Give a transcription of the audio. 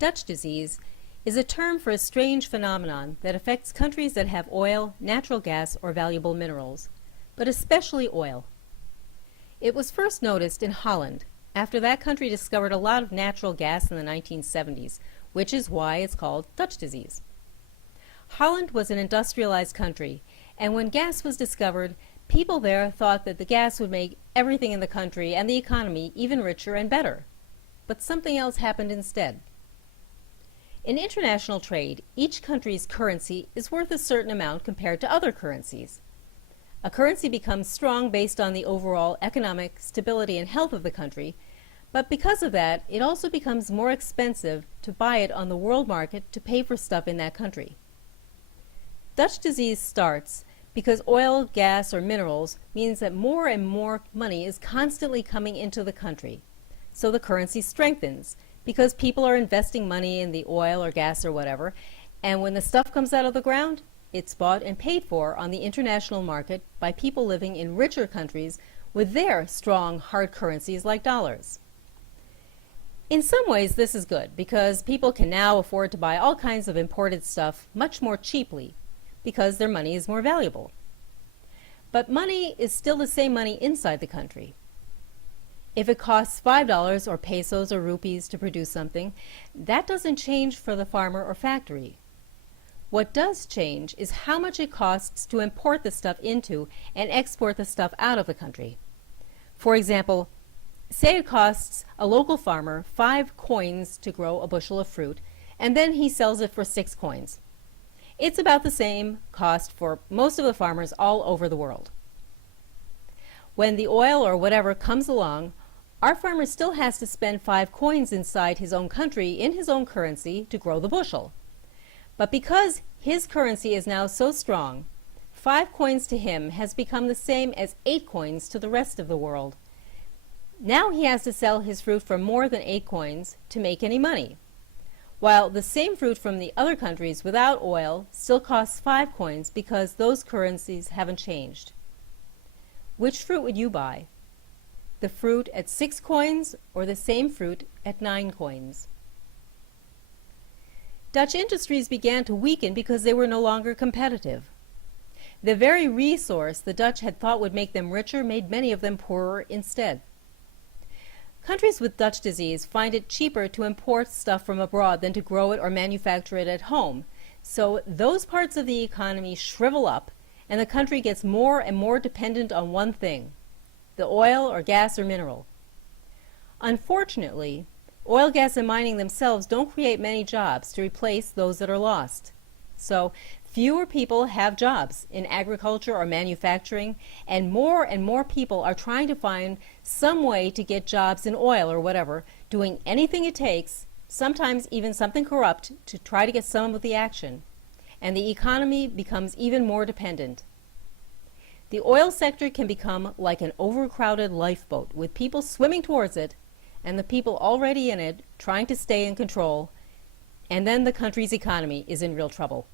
Dutch disease is a term for a strange phenomenon that affects countries that have oil, natural gas, or valuable minerals, but especially oil. It was first noticed in Holland after that country discovered a lot of natural gas in the 1970s, which is why it's called Dutch disease. Holland was an industrialized country, and when gas was discovered, people there thought that the gas would make everything in the country and the economy even richer and better. But something else happened instead. In international trade, each country's currency is worth a certain amount compared to other currencies. A currency becomes strong based on the overall economic stability and health of the country, but because of that, it also becomes more expensive to buy it on the world market to pay for stuff in that country. Dutch disease starts because oil, gas, or minerals means that more and more money is constantly coming into the country. So the currency strengthens because people are investing money in the oil or gas or whatever, and when the stuff comes out of the ground, it's bought and paid for on the international market by people living in richer countries with their strong hard currencies like dollars. In some ways this is good because people can now afford to buy all kinds of imported stuff much more cheaply because their money is more valuable. But money is still the same money inside the country. If it costs $5 or pesos or rupees to produce something, that doesn't change for the farmer or factory. What does change is how much it costs to import the stuff into and export the stuff out of the country. For example, say it costs a local farmer 5 coins to grow a bushel of fruit, and then he sells it for 6 coins. It's about the same cost for most of the farmers all over the world. When the oil or whatever comes along, our farmer still has to spend 5 coins inside his own country in his own currency to grow the bushel. But because his currency is now so strong, 5 coins to him has become the same as 8 coins to the rest of the world. Now he has to sell his fruit for more than 8 coins to make any money, while the same fruit from the other countries without oil still costs 5 coins because those currencies haven't changed. Which fruit would you buy? The fruit at 6 coins or the same fruit at 9 coins? Dutch industries began to weaken because they were no longer competitive. The very resource the Dutch had thought would make them richer made many of them poorer instead. Countries with Dutch disease find it cheaper to import stuff from abroad than to grow it or manufacture it at home, so those parts of the economy shrivel up and the country gets more and more dependent on one thing, the oil or gas or mineral. Unfortunately, oil, gas, and mining themselves don't create many jobs to replace those that are lost. So fewer people have jobs in agriculture or manufacturing, and more people are trying to find some way to get jobs in oil or whatever, doing anything it takes, sometimes even something corrupt, to try to get some of the action. And the economy becomes even more dependent. The oil sector can become like an overcrowded lifeboat with people swimming towards it and the people already in it trying to stay in control, and then the country's economy is in real trouble.